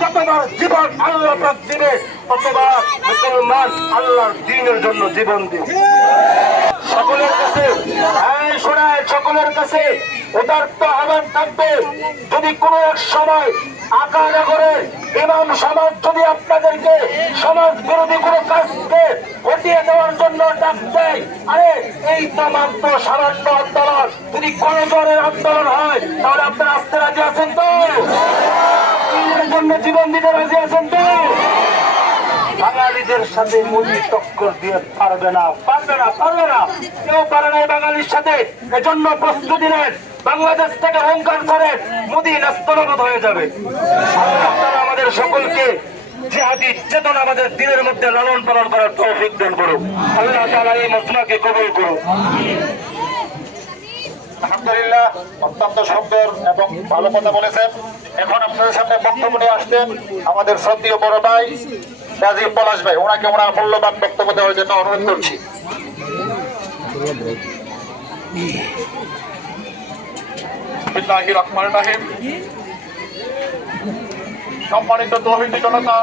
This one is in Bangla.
যতবার জীবন আল্লাহ পাক দিবে, ততবার মুসলমান আল্লাহর যদি কোনো এক সময় ইমাম সমাজ যদি আপনাদেরকে সমাজ বিরোধী কোনো কাজকে ঘটিয়ে দেওয়ার জন্য ডাক দেয়, আরে এই তামাম তো সামান্য আন্দোলন, যদি কোন জনের আন্দোলন হয়, তাহলে আপনারা আসতে রাজি আছেন তো দিনের জন্য জীবন আছেন তো বাঙালিদের সাথে মোদী টক্কর দিয়ে পারবে না পারবে না পারবে না। কেউ পারে না বাঙালির সাথে। এজন্য প্রস্তুতি নেন। বাংলাদেশ থেকে অহংকার করে মোদী নাস্তনগত হয়ে যাবে। আমাদের সকলকে জিহাদি চেতনা আমাদের দিনের মধ্যে লালন পালন করার তৌফিক দান করুক। আল্লাহ তাআলা এই মজমাকে কবুল করুক। আলহামদুলিল্লাহ, অত্যন্ত সুন্দর এবং ভালো কথা বলেছেন। এখন আপনাদের সামনে বক্তব্য নিয়ে আসতেন আমাদের শ্রদ্ধীয় বড় ভাই রাজীব পলাশ ভাই। ওনাকে ওনার মূল্যবান বক্তব্য দেওয়ার জন্য অনুরোধ করছি। সম্মানিত তৌহিদি জনতা